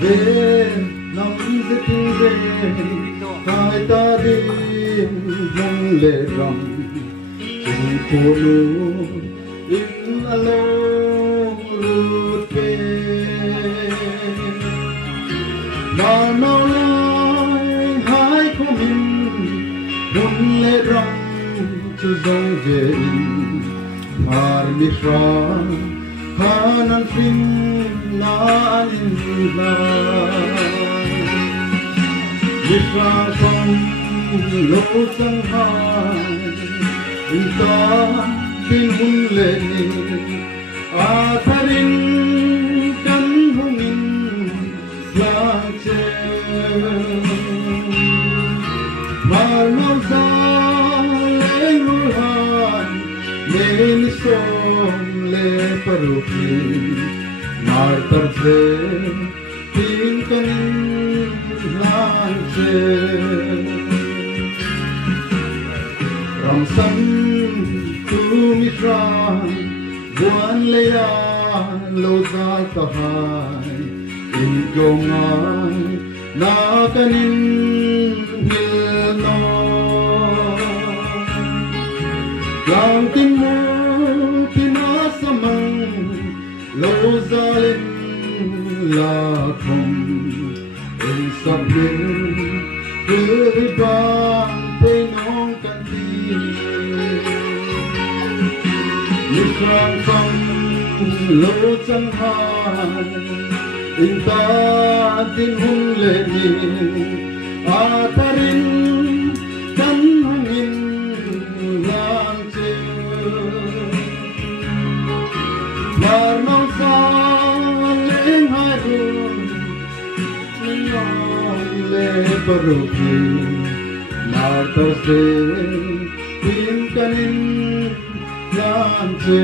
về nắm giữ về hai ta đi mong lệ rầm chung phố nu in alo lụt về mà nó lại hai của mình mong lệ rầm chu dòng về har mi fra hanan fin na anina mi fra phong lo sang hai inta bin hun le ni a tharin kan hungin la che mar no sa le ruhan le som le paruki mar tar se tin kanin lan che ram san tu mi fra buan le ya lo za ta hai in gongai na kanin hil no yang tim mo pinasamang lo zalim la thong in sabin ban pe nong kan ti ni sang sang lo chang hai in ta tin hun le ni a tarin kan hungin lang che mar nong sa lên hai đường nhong le paruki mar ta se tin kanin lan che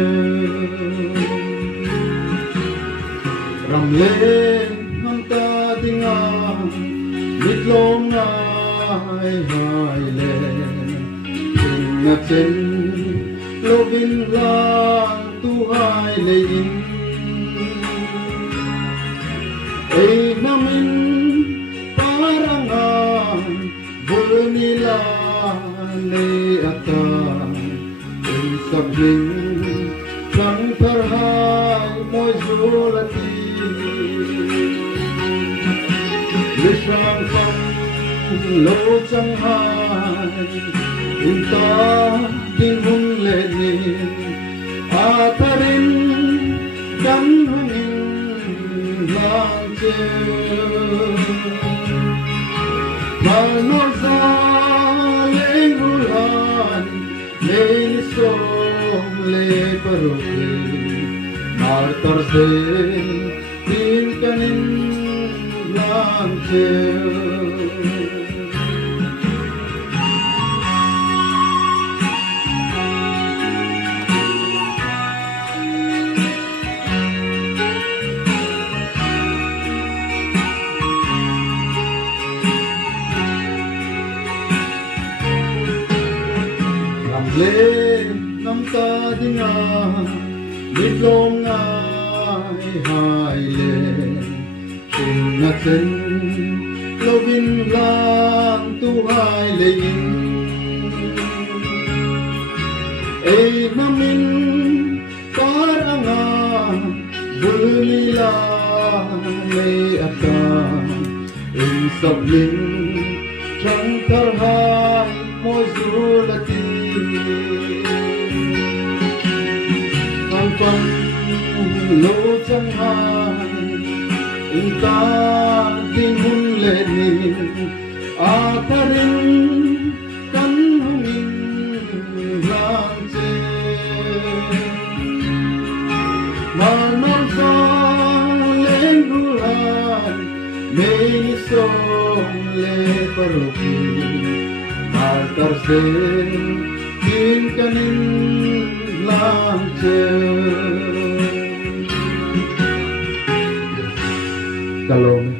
ram le nam ta dinga mit lom ngai hai le na chen lo bin la tu hai le in ei namin parangan bunila le ata ei sabling sang terhai moi zulati lisang sang lo chang hai inta tin hun le ni atarin kan hungin lang che malno sa leng hulan le som le paruki mar tar se tin kanin lang che le nam ta dinga mit lom ngai hai le chung na chen lo vin lang tu hai le in ei namin paranga bunila le ata in sablin chang thar hai moi zulati Pang lo chang hai in ta tin hun le ni a tarin kan hungin lang che mar non sa leng ruhan me ni som le paruki mar tar se tin kanin lang che kalong